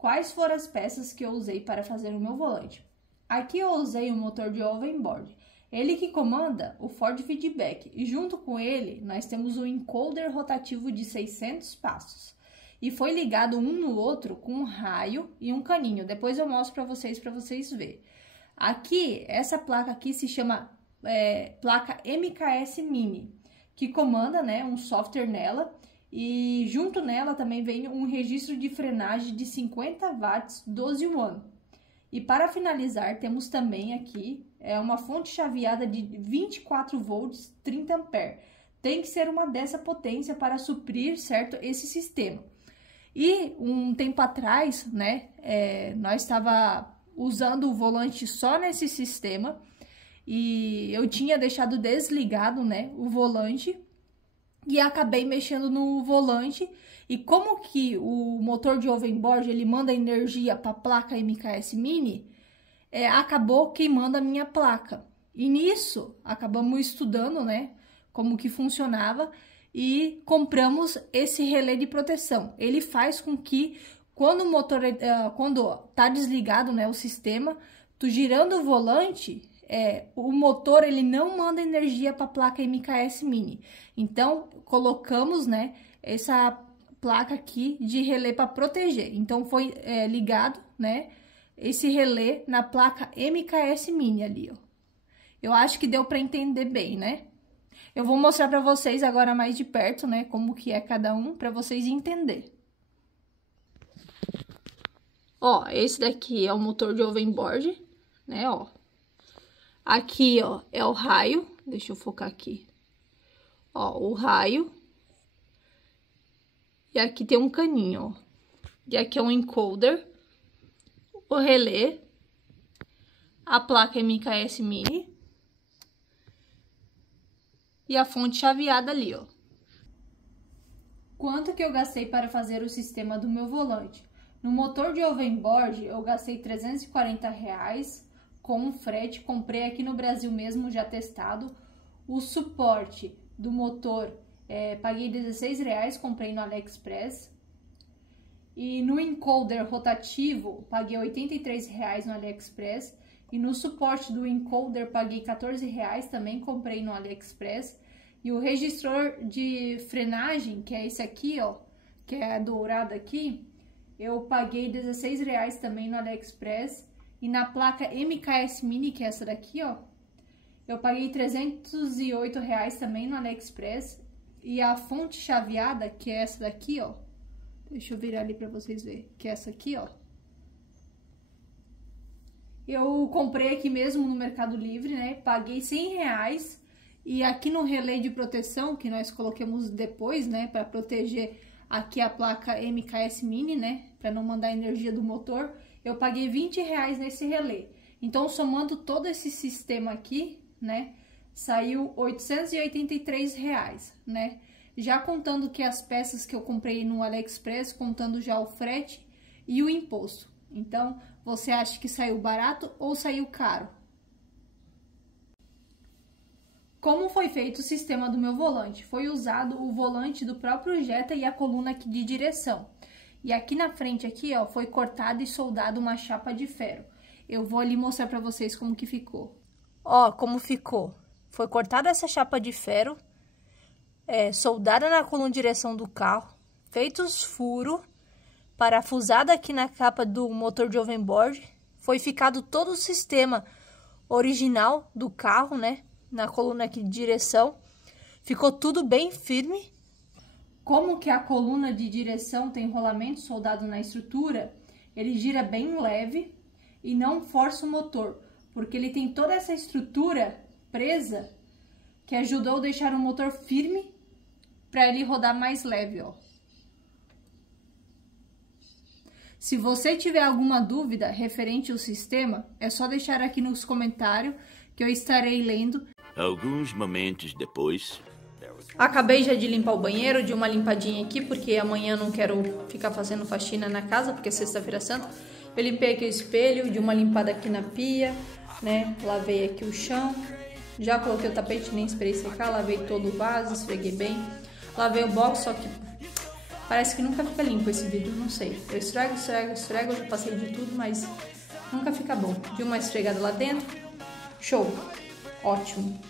Quais foram as peças que eu usei para fazer o meu volante? Aqui eu usei o motor de Ovenboard. Ele que comanda o Ford Feedback e junto com ele nós temos o encoder rotativo de 600 passos. E foi ligado um no outro com um raio e um caninho. Depois eu mostro para vocês verem. Aqui, essa placa aqui se chama placa MKS Mini, que comanda, né, um software nela. E junto nela também vem um registro de frenagem de 50 watts 12 ohm. E para finalizar, temos também aqui uma fonte chaveada de 24 volts 30 ampere. Tem que ser uma dessa potência para suprir, certo, esse sistema. E um tempo atrás, né, nós estava usando o volante só nesse sistema e eu tinha deixado desligado, né, o volante e acabei mexendo no volante. E como que o motor de Ovenboard ele manda energia para a placa MKS Mini, acabou queimando a minha placa. E nisso acabamos estudando, né, como que funcionava e compramos esse relé de proteção. Ele faz com que quando o motor quando tá desligado, né, o sistema, tu girando o volante, o motor ele não manda energia para a placa MKS Mini. Então colocamos, né, essa placa aqui de relé para proteger. Então foi ligado, né, esse relé na placa MKS Mini ali, ó. Eu acho que deu para entender bem, né? Eu vou mostrar para vocês agora mais de perto, né, como que é cada um, para vocês entenderem. Ó, esse daqui é o motor de Ovenboard, né, ó. Aqui, ó, é o raio, deixa eu focar aqui. Ó, o raio. E aqui tem um caninho, ó. E aqui é um encoder, o relé, a placa MKS Mini. E a fonte chaveada ali, ó. Quanto que eu gastei para fazer o sistema do meu volante? No motor de Ovenboard, eu gastei R$340 com frete. Comprei aqui no Brasil mesmo, já testado. O suporte do motor, paguei R$16, comprei no AliExpress. E no encoder rotativo, paguei R$83 no AliExpress. E no suporte do encoder, paguei R$14 também, comprei no AliExpress. E o registro de frenagem, que é esse aqui, ó, que é dourado aqui, eu paguei R$16 também no AliExpress. E na placa MKS Mini, que é essa daqui, ó, eu paguei R$308 também no AliExpress. E a fonte chaveada, que é essa daqui, ó, deixa eu virar ali pra vocês verem, que é essa aqui, ó. Eu comprei aqui mesmo no Mercado Livre, né? Paguei R$100. E aqui no relé de proteção, que nós colocamos depois, né? Para proteger aqui a placa MKS Mini, né? Para não mandar energia do motor, eu paguei R$20 nesse relé. Então, somando todo esse sistema aqui, né? Saiu R$883, né? Já contando que as peças que eu comprei no AliExpress, contando já o frete e o imposto. Então, você acha que saiu barato ou saiu caro? Como foi feito o sistema do meu volante? Foi usado o volante do próprio Jetta e a coluna aqui de direção. E aqui na frente, aqui, ó, foi cortado e soldado uma chapa de ferro. Eu vou ali mostrar pra vocês como que ficou. Ó, como ficou. Foi cortada essa chapa de ferro, soldada na coluna de direção do carro, feitos furos, parafusada aqui na capa do motor de Ovenboard, foi ficado todo o sistema original do carro, né, na coluna aqui de direção, ficou tudo bem firme. Como que a coluna de direção tem rolamento soldado na estrutura, ele gira bem leve e não força o motor, porque ele tem toda essa estrutura presa que ajudou a deixar o motor firme para ele rodar mais leve, ó. Se você tiver alguma dúvida referente ao sistema, é só deixar aqui nos comentários que eu estarei lendo. Alguns momentos depois... Acabei já de limpar o banheiro, de uma limpadinha aqui, porque amanhã eu não quero ficar fazendo faxina na casa, porque é sexta-feira santa. Eu limpei aqui o espelho, de uma limpada aqui na pia, né? Lavei aqui o chão. Já coloquei o tapete, nem esperei secar, lavei todo o vaso, esfreguei bem. Lavei o box, só que Parece que nunca fica limpo esse vidro, não sei. Eu esfrego, eu já passei de tudo, mas nunca fica bom. De uma esfregada lá dentro, show, ótimo.